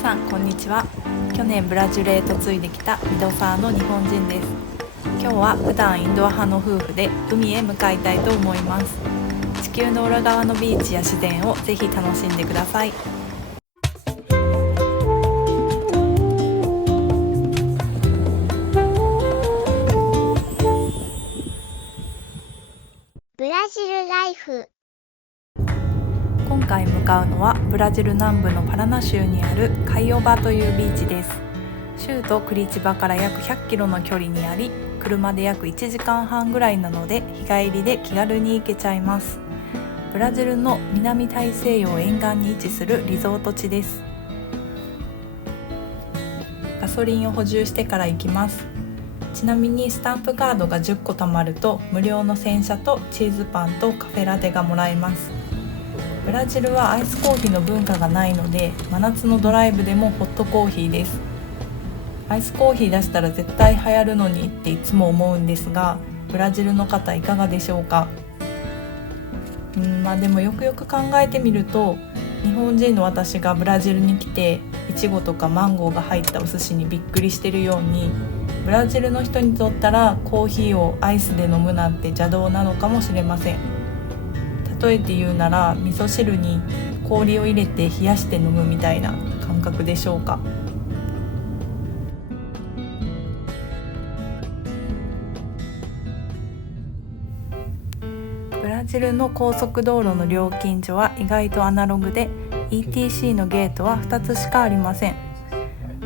さんこんにちは。去年ブラジルへ嫁いできたミドサーの日本人です。今日は普段インドア派の夫婦で海へ向かいたいと思います。地球の裏側のビーチや自然をぜひ楽しんでください。ブラジルライフ。今回向かうのはブラジル南部のパラナ州にあるカイオバというビーチです。州都クリチバから約100キロの距離にあり、車で約1時間半ぐらいなので日帰りで気軽に行けちゃいます。ブラジルの南大西洋沿岸に位置するリゾート地です。ガソリンを補充してから行きます。ちなみにスタンプカードが10個貯まると無料の洗車とチーズパンとカフェラテがもらえます。ブラジルはアイスコーヒーの文化がないので、真夏のドライブでもホットコーヒーです。アイスコーヒー出したら絶対流行るのにっていつも思うんですが、ブラジルの方いかがでしょうか。でもよくよく考えてみると、日本人の私がブラジルに来てイチゴとかマンゴーが入ったお寿司にびっくりしてるように、ブラジルの人にとったらコーヒーをアイスで飲むなんて邪道なのかもしれません。例えて言うなら、味噌汁に氷を入れて冷やして飲むみたいな感覚でしょうか。ブラジルの高速道路の料金所は意外とアナログで、 ETC のゲートは2つしかありません。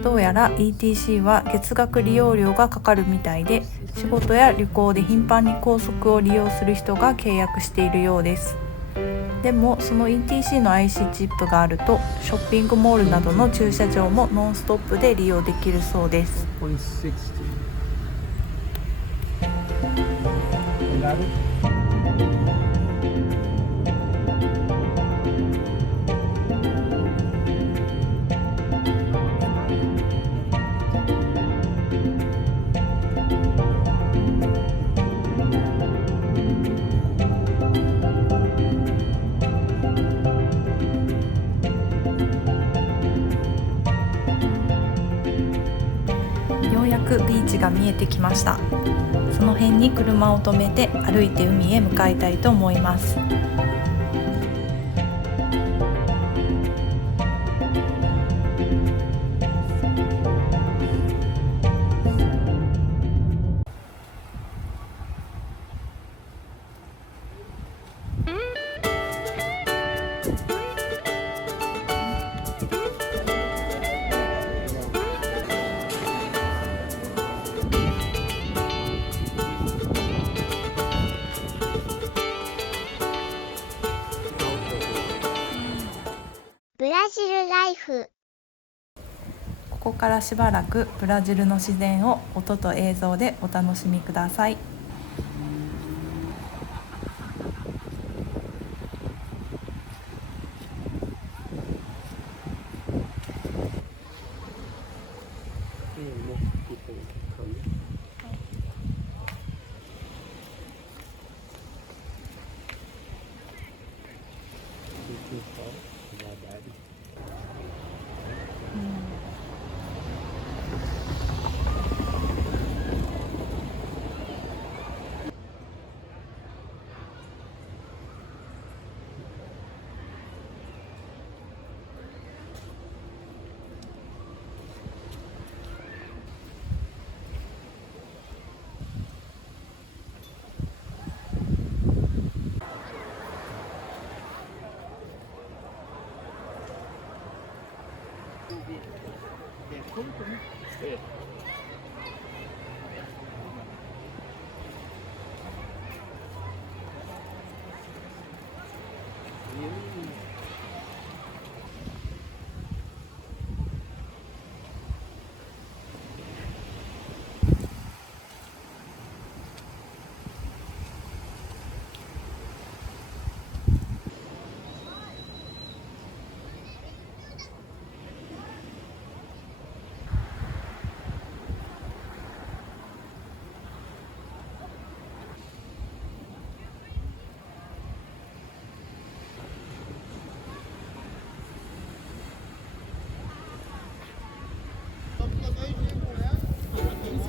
どうやら ETC は月額利用料がかかるみたいで、仕事や旅行で頻繁に高速を利用する人が契約しているようです。でもその ETC の IC チップがあると、ショッピングモールなどの駐車場もノンストップで利用できるそうです。ようやくビーチが見えてきました。その辺に車を止めて歩いて海へ向かいたいと思います。ブラジルライフ。ここからしばらくブラジルの自然を音と映像でお楽しみください。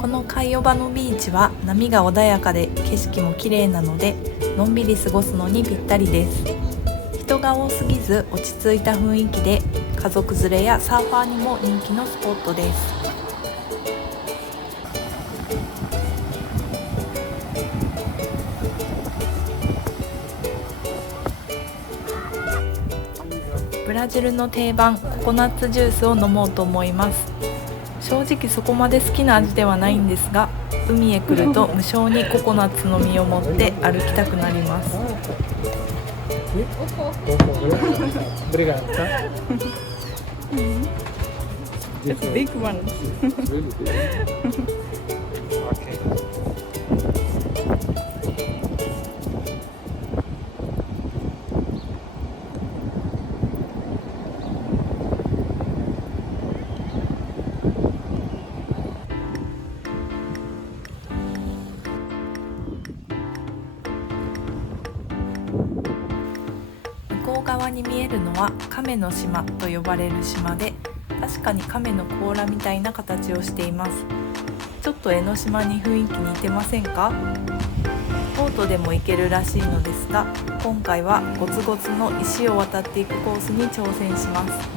このカイオバのビーチは波が穏やかで景色も綺麗なのでのんびり過ごすのにぴったりです。人が多すぎず落ち着いた雰囲気で家族連れやサーファーにも人気のスポットです。ブラジルの定番ココナッツジュースを飲もうと思います。正直そこまで好きな味ではないんですが、海へ来ると無性にココナッツの実を持って歩きたくなります。It's a big one. Okay. 向こう側に見えるのは亀の島と呼ばれる島で、確かに亀の甲羅みたいな形をしています。ちょっと江ノ島に雰囲気似てませんか？ボートでも行けるらしいのですが、今回はゴツゴツの石を渡っていくコースに挑戦します。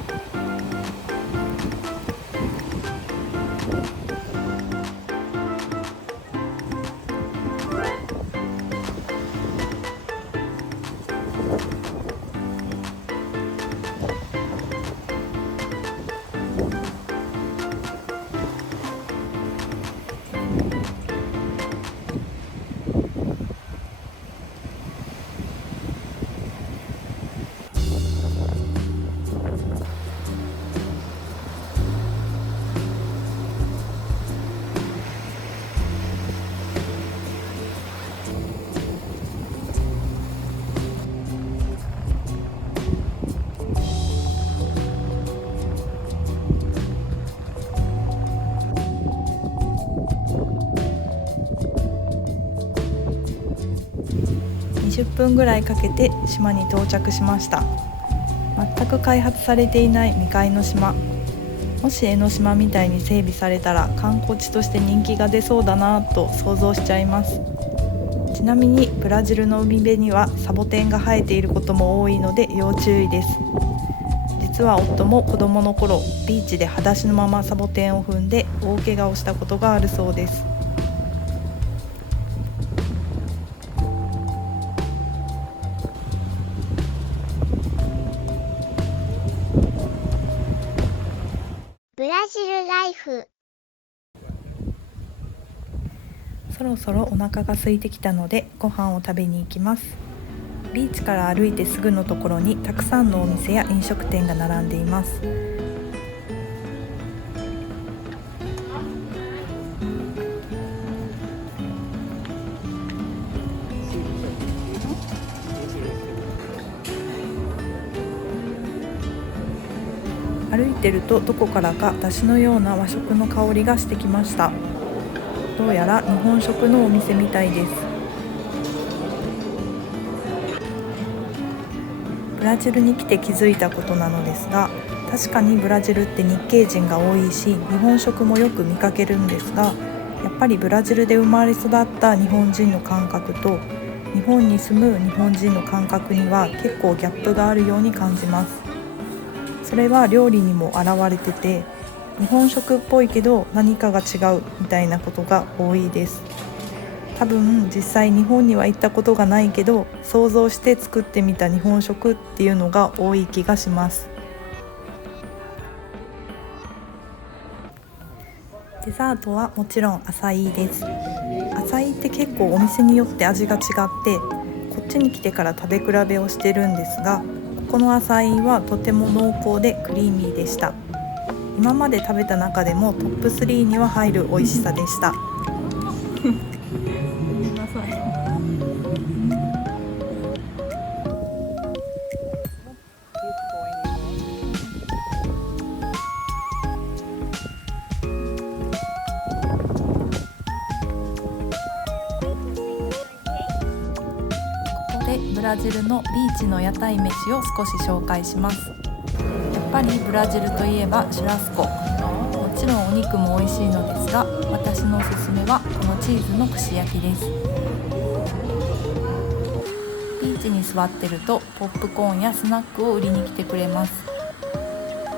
20分ぐらいかけて島に到着しました。全く開発されていない未開の島。もし江ノ島みたいに整備されたら観光地として人気が出そうだなと想像しちゃいます。ちなみにブラジルの海辺にはサボテンが生えていることも多いので要注意です。実は夫も子供の頃ビーチで裸足のままサボテンを踏んで大怪我をしたことがあるそうです。ブラジルライフ。そろそろお腹が空いてきたのでご飯を食べに行きます。ビーチから歩いてすぐのところにたくさんのお店や飲食店が並んでいます。歩いてるとどこからか出汁のような和食の香りがしてきました。どうやら日本食のお店みたいです。ブラジルに来て気づいたことなのですが、確かにブラジルって日系人が多いし、日本食もよく見かけるんですが、やっぱりブラジルで生まれ育った日本人の感覚と日本に住む日本人の感覚には結構ギャップがあるように感じます。それは料理にも現れてて、日本食っぽいけど何かが違うみたいなことが多いです。多分実際日本には行ったことがないけど想像して作ってみた日本食っていうのが多い気がします。デザートはもちろんアサイーです。アサイーって結構お店によって味が違って、こっちに来てから食べ比べをしてるんですが、このアサイーはとても濃厚でクリーミーでした。今まで食べた中でもトップ3には入る美味しさでした。ブラジルのビーチの屋台飯を少し紹介します。やっぱりブラジルといえばシュラスコ、もちろんお肉も美味しいのですが、私のおすすめはこのチーズの串焼きです。ビーチに座ってるとポップコーンやスナックを売りに来てくれます。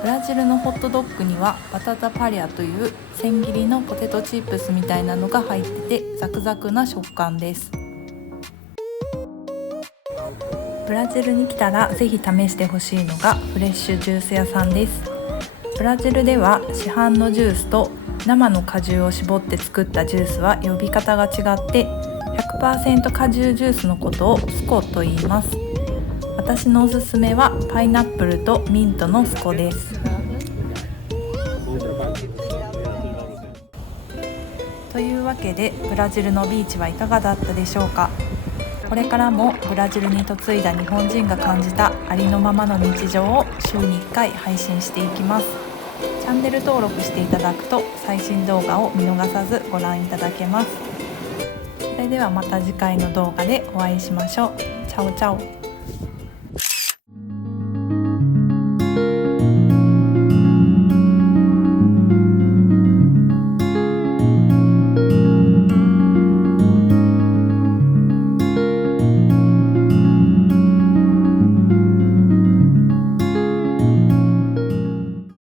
ブラジルのホットドッグにはバタタパリャという千切りのポテトチップスみたいなのが入っててザクザクな食感です。ブラジルに来たらぜひ試してほしいのがフレッシュジュース屋さんです。ブラジルでは市販のジュースと生の果汁を絞って作ったジュースは呼び方が違って 100% 果汁ジュースのことをスコと言います。私のおすすめはパイナップルとミントのスコです。というわけでブラジルのビーチはいかがだったでしょうか。これからもブラジルに嫁いだ日本人が感じたありのままの日常を週に1回配信していきます。チャンネル登録していただくと最新動画を見逃さずご覧いただけます。それではまた次回の動画でお会いしましょう。チャオチャオ。